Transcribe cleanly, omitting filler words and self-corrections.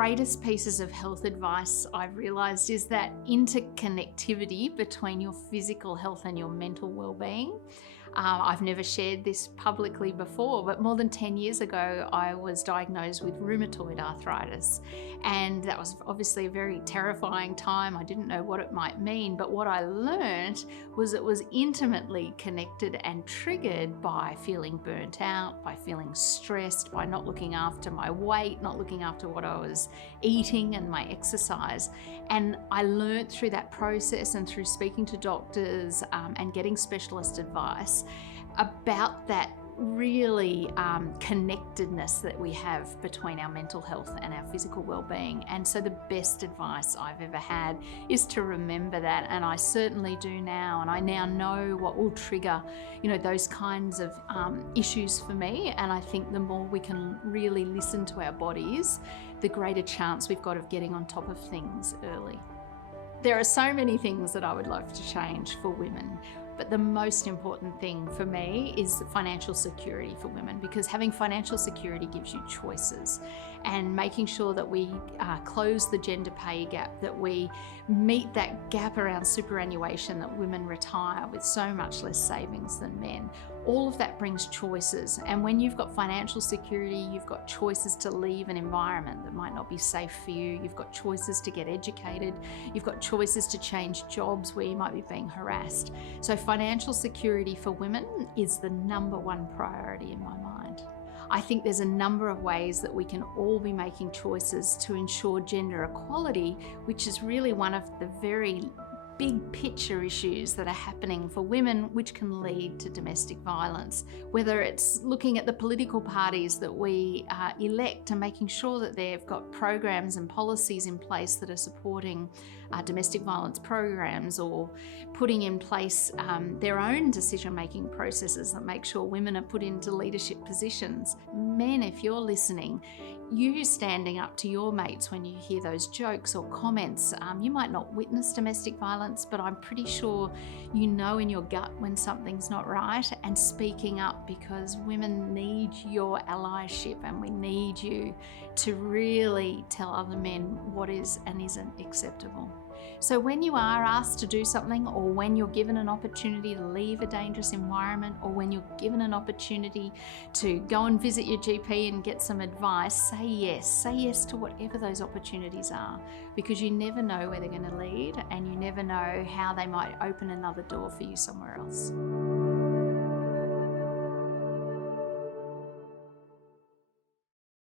greatest pieces of health advice I've realised is that interconnectivity between your physical health and your mental well-being. I've never shared this publicly before, but more than 10 years ago, I was diagnosed with rheumatoid arthritis. And that was obviously a very terrifying time. I didn't know what it might mean, but what I learned was it was intimately connected and triggered by feeling burnt out, by feeling stressed, by not looking after my weight, not looking after what I was eating and my exercise. And I learned through that process and through speaking to doctors and getting specialist advice about that really connectedness that we have between our mental health and our physical well-being. And so the best advice I've ever had is to remember that, and I certainly do now. And I now know what will trigger, those kinds of issues for me. And I think the more we can really listen to our bodies, the greater chance we've got of getting on top of things early. There are so many things that I would love to change for women. But the most important thing for me is financial security for women, because having financial security gives you choices, and making sure that we close the gender pay gap, that we meet that gap around superannuation, that women retire with so much less savings than men. All of that brings choices, and when you've got financial security, you've got choices to leave an environment that might not be safe for you. You've got choices to get educated. You've got choices to change jobs where you might be being harassed. So financial security for women is the #1 priority in my mind. I think there's a number of ways that we can all be making choices to ensure gender equality, which is really one of the very big picture issues that are happening for women, which can lead to domestic violence. Whether it's looking at the political parties that we elect and making sure that they've got programs and policies in place that are supporting domestic violence programs, or putting in place their own decision-making processes that make sure women are put into leadership positions. Men, if you're listening, you standing up to your mates when you hear those jokes or comments. You might not witness domestic violence, but I'm pretty sure you know in your gut when something's not right, and speaking up, because women need your allyship, and we need you to really tell other men what is and isn't acceptable. So when you are asked to do something, or when you're given an opportunity to leave a dangerous environment, or when you're given an opportunity to go and visit your GP and get some advice, say yes. Say yes to whatever those opportunities are, because you never know where they're going to lead, and you never know how they might open another door for you somewhere else.